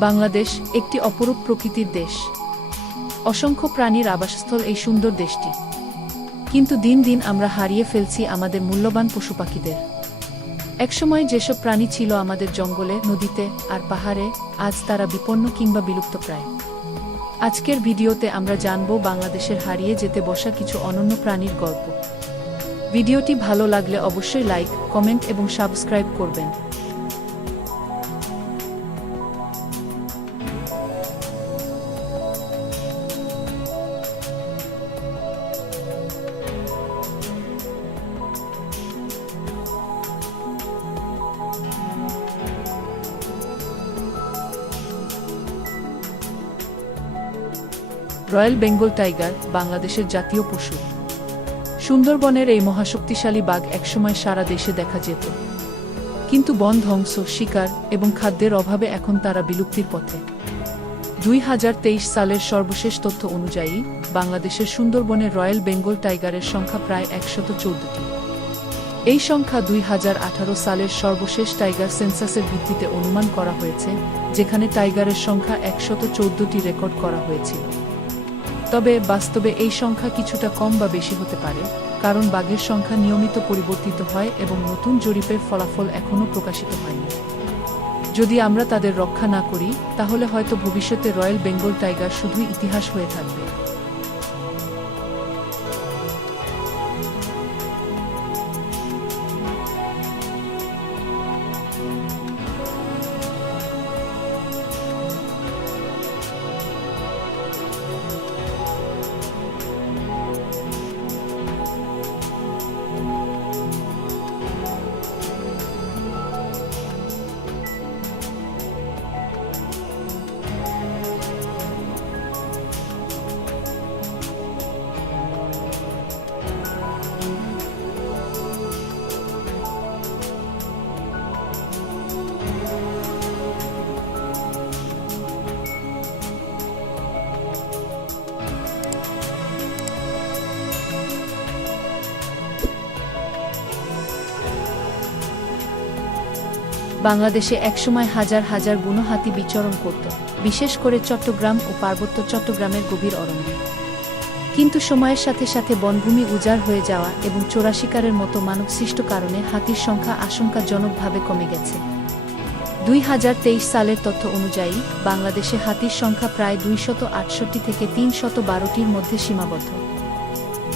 বাংলাদেশ একটি অপরূপ প্রকৃতির দেশ। অসংখ্য প্রাণীর আবাসস্থল এই সুন্দর দেশটি। কিন্তু দিন দিন আমরা হারিয়ে ফেলছি আমাদের মূল্যবান পশু পাখিদের। একসময় যেসব প্রাণী ছিল আমাদের জঙ্গলে, নদীতে আর পাহাড়ে, আজ তারা বিপন্ন কিংবা বিলুপ্ত প্রায়। আজকের ভিডিওতে আমরা জানব বাংলাদেশের হারিয়ে যেতে বসা কিছু অনন্য প্রাণীর গল্প। ভিডিওটি ভালো লাগলে অবশ্যই লাইক, কমেন্ট এবং সাবস্ক্রাইব করবেন। রয়্যাল বেঙ্গল টাইগার, বাংলাদেশের জাতীয় পশু। সুন্দরবনের এই মহাশক্তিশালী বাঘ একসময় সারা দেশে দেখা যেত। কিন্তু বন ধ্বংস, শিকার এবং খাদ্যের অভাবে এখন তারা বিলুপ্তির পথে। দুই হাজার তেইশ সালের সর্বশেষ তথ্য অনুযায়ী, বাংলাদেশের সুন্দরবনের রয়্যাল বেঙ্গল টাইগারের সংখ্যা প্রায় একশত চৌদ্দটি। এই সংখ্যা দুই হাজার আঠারো সালের সর্বশেষ টাইগার সেন্সাসের ভিত্তিতে অনুমান করা হয়েছে, যেখানে টাইগারের সংখ্যা একশত চৌদ্দটি রেকর্ড করা হয়েছিল। তবে বাস্তবে এই সংখ্যা কিছুটা কম বা বেশি হতে পারে, কারণ বাঘের সংখ্যা নিয়মিত পরিবর্তিত হয় এবং নতুন জরিপের ফলাফল এখনও প্রকাশিত হয়নি। যদি আমরা তাদের রক্ষা না করি, তাহলে হয়তো ভবিষ্যতে রয়্যাল বেঙ্গল টাইগার শুধুই ইতিহাস হয়ে থাকবে। বাংলাদেশে একসময় হাজার হাজার বুনো হাতি বিচরণ করত, বিশেষ করে চট্টগ্রাম ও পার্বত্য চট্টগ্রামের গভীর অরণ্যে। কিন্তু সময়ের সাথে সাথে বনভূমি উজাড় হয়ে যাওয়া এবং চোরা শিকারের মতো মানবসৃষ্ট কারণে হাতির সংখ্যা আশঙ্কাজনকভাবে কমে গেছে। দুই হাজার তেইশ সালের তথ্য অনুযায়ী, বাংলাদেশে হাতির সংখ্যা প্রায় দুইশত আটষট্টি থেকে তিনশত বারোটির মধ্যে সীমাবদ্ধ।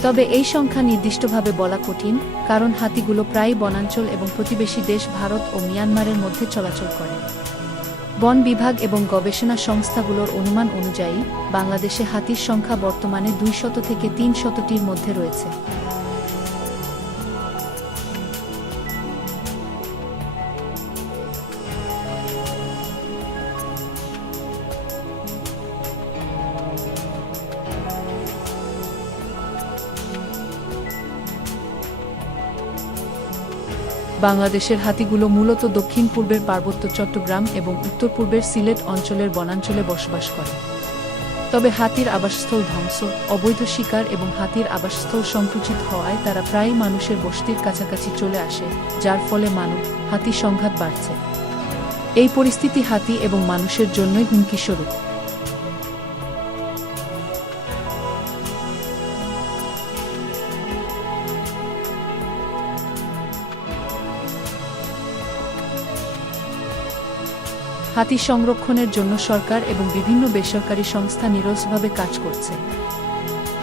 তবে এই সংখ্যা নির্দিষ্টভাবে বলা কঠিন, কারণ হাতিগুলো প্রায় বনাঞ্চল এবং প্রতিবেশী দেশ ভারত ও মিয়ানমারের মধ্যে চলাচল করে। বন বিভাগ এবং গবেষণা সংস্থাগুলোর অনুমান অনুযায়ী, বাংলাদেশে হাতির সংখ্যা বর্তমানে দুই শত থেকে তিন শতটির মধ্যে রয়েছে। বাংলাদেশের হাতিগুলো মূলত দক্ষিণ পূর্বের পার্বত্য চট্টগ্রাম এবং উত্তর পূর্বের সিলেট অঞ্চলের বনাঞ্চলে বসবাস করে। তবে হাতির আবাসস্থল ধ্বংস, অবৈধ শিকার এবং হাতির আবাসস্থল সংকুচিত হওয়ায় তারা প্রায়ই মানুষের বসতির কাছাকাছি চলে আসে, যার ফলে মানব হাতি সংঘাত বাড়ছে। এই পরিস্থিতি হাতি এবং মানুষের জন্যই হুমকি হাতি সংরক্ষণের জন্য সরকার এবং বিভিন্ন বেসরকারি সংস্থা নিরসভাবে কাজ করছে।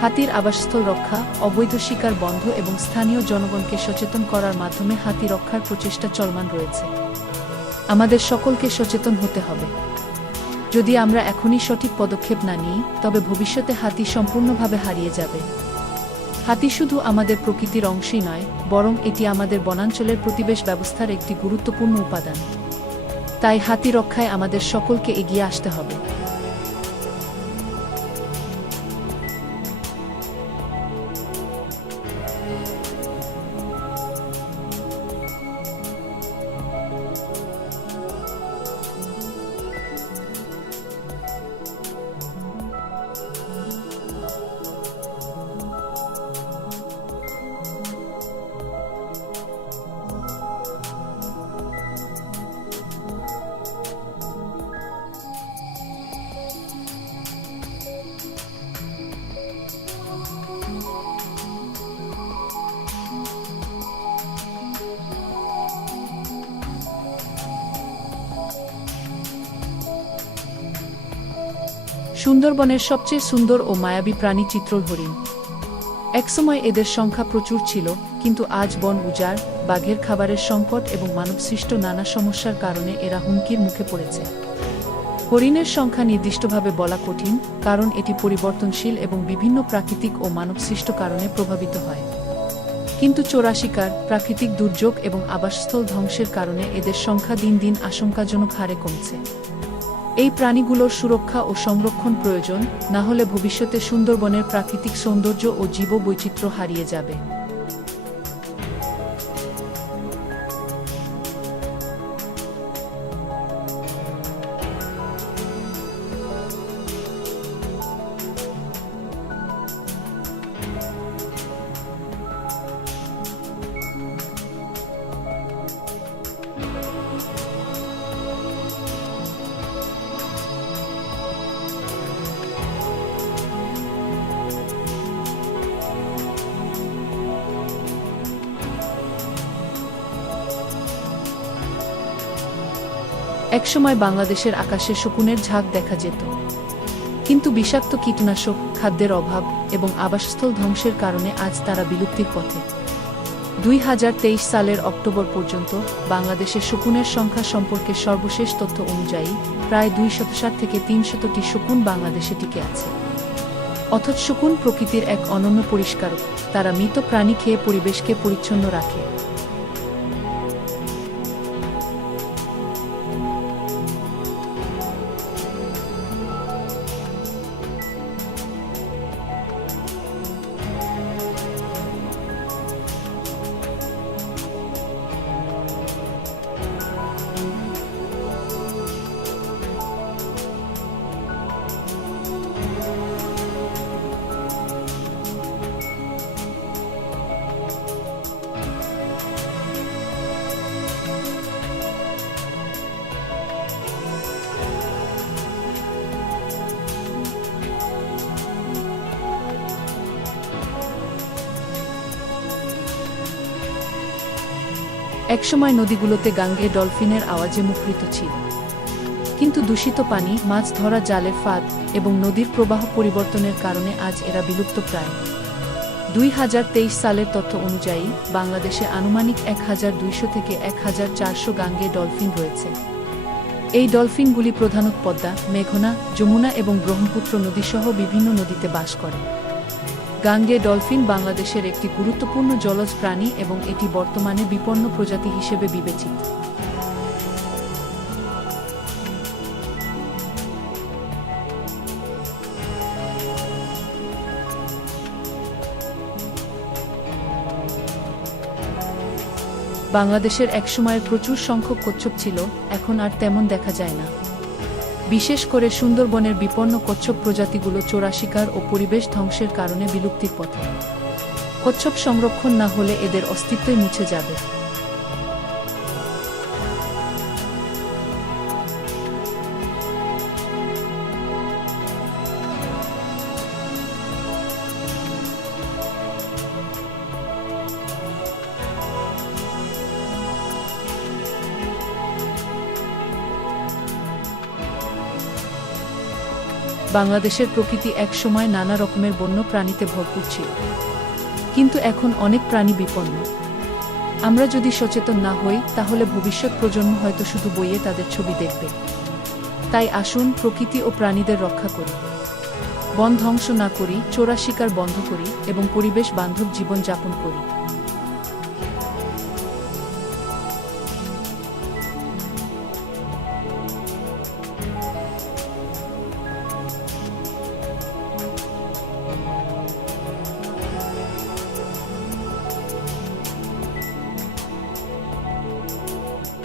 হাতির আবাসস্থল রক্ষা, অবৈধ শিকার বন্ধ এবং স্থানীয় জনগণকে সচেতন করার মাধ্যমে হাতি রক্ষার প্রচেষ্টা চলমান রয়েছে। আমাদের সকলকে সচেতন হতে হবে। যদি আমরা এখনই সঠিক পদক্ষেপ না নিই, তবে ভবিষ্যতে হাতি সম্পূর্ণভাবে হারিয়ে যাবে। হাতি শুধু আমাদের প্রকৃতির অংশই নয়, বরং এটি আমাদের বনাঞ্চলের প্রতিবেশ ব্যবস্থার একটি গুরুত্বপূর্ণ উপাদান। তাই হাতি রক্ষায় আমাদের সকলকে এগিয়ে আসতে হবে। সুন্দরবনের সবচেয়ে সুন্দর ও মায়াবী প্রাণী চিত্রল হরিণ। একসময় এদের সংখ্যা প্রচুর ছিল, কিন্তু আজ বন উজাড়, বাঘের খাবারের সংকট এবং মানবসৃষ্ট নানা সমস্যার কারণে এরা হুমকির মুখে পড়েছে। হরিণের সংখ্যা নির্দিষ্টভাবে বলা কঠিন, কারণ এটি পরিবর্তনশীল এবং বিভিন্ন প্রাকৃতিক ও মানবসৃষ্ট কারণে প্রভাবিত হয়। কিন্তু চোরা শিকার প্রাকৃতিক দুর্যোগ এবং আবাসস্থল ধ্বংসের কারণে এদের সংখ্যা দিন দিন আশঙ্কাজনক হারে কমছে। এই প্রাণীগুলোর সুরক্ষা ও সংরক্ষণ প্রয়োজন, না হলে ভবিষ্যতে সুন্দরবনের প্রাকৃতিক সৌন্দর্য ও জীববৈচিত্র্য হারিয়ে যাবে। একসময় বাংলাদেশের আকাশে শকুনের ঝাঁক দেখা যেত। কিন্তু বিষাক্ত কীটনাশক, খাদ্যের অভাব এবং আবাসস্থল ধ্বংসের কারণে আজ তারা বিলুপ্তির পথে। দুই হাজার তেইশ সালের অক্টোবর পর্যন্ত বাংলাদেশের শকুনের সংখ্যা সম্পর্কে সর্বশেষ তথ্য অনুযায়ী প্রায় দুই শতষাট থেকে তিন শতটি শকুন বাংলাদেশে টিকে আছে। অথচ শকুন প্রকৃতির এক অনন্য পরিষ্কারক, তারা মৃত প্রাণী খেয়ে পরিবেশকে পরিচ্ছন্ন রাখে। একসময় নদীগুলোতে গাঙ্গে ডলফিনের আওয়াজে মুখরিত ছিল। কিন্তু দূষিত পানি, মাছ ধরা জালে ফাঁদ এবং নদীর প্রবাহ পরিবর্তনের কারণে আজ এরা বিলুপ্ত প্রায়। দুই হাজার তেইশ সালের তথ্য অনুযায়ী, বাংলাদেশে আনুমানিক এক হাজার দুইশো থেকে এক হাজার চারশো গাঙ্গে ডলফিন রয়েছে। এই ডলফিনগুলি প্রধানত পদ্মা মেঘনা, যমুনা এবং ব্রহ্মপুত্র নদীসহ বিভিন্ন নদীতে বাস করে। গাঙ্গে ডলফিন বাংলাদেশের একটি গুরুত্বপূর্ণ জলজ প্রাণী এবং এটি বর্তমানে বিপন্ন প্রজাতি হিসেবে বিবেচিত। বাংলাদেশের একসময়ের প্রচুর সংখ্যক কচ্ছপ ছিল, এখন আর তেমন দেখা যায় না। বিশেষ করে সুন্দরবনের বিপন্ন কচ্ছপ প্রজাতিগুলো চোরা শিকার ও পরিবেশ ধ্বংসের কারণে বিলুপ্তির পথে। কচ্ছপ সংরক্ষণ না হলে এদের অস্তিত্বই মুছে যাবে। বাংলাদেশের প্রকৃতি এক সময় নানা রকমের বন্য প্রাণীতে ভরপুর ছিল। কিন্তু এখন অনেক প্রাণী বিপন্ন। আমরা যদি সচেতন না হই, তাহলে ভবিষ্যৎ প্রজন্ম হয়তো শুধু বইয়ে তাদের ছবি দেখবে। তাই আসুন প্রকৃতি ও প্রাণীদের রক্ষা করি। বন ধ্বংস না করি চোরা শিকার বন্ধ করি এবং পরিবেশ বান্ধব জীবন যাপন করি।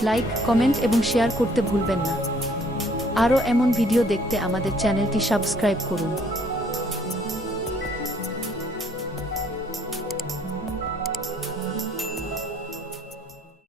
লাইক, কমেন্ট এবং শেয়ার করতে ভুলবেন না। আরও এমন ভিডিও দেখতে আমাদের চ্যানেলটি সাবস্ক্রাইব করুন।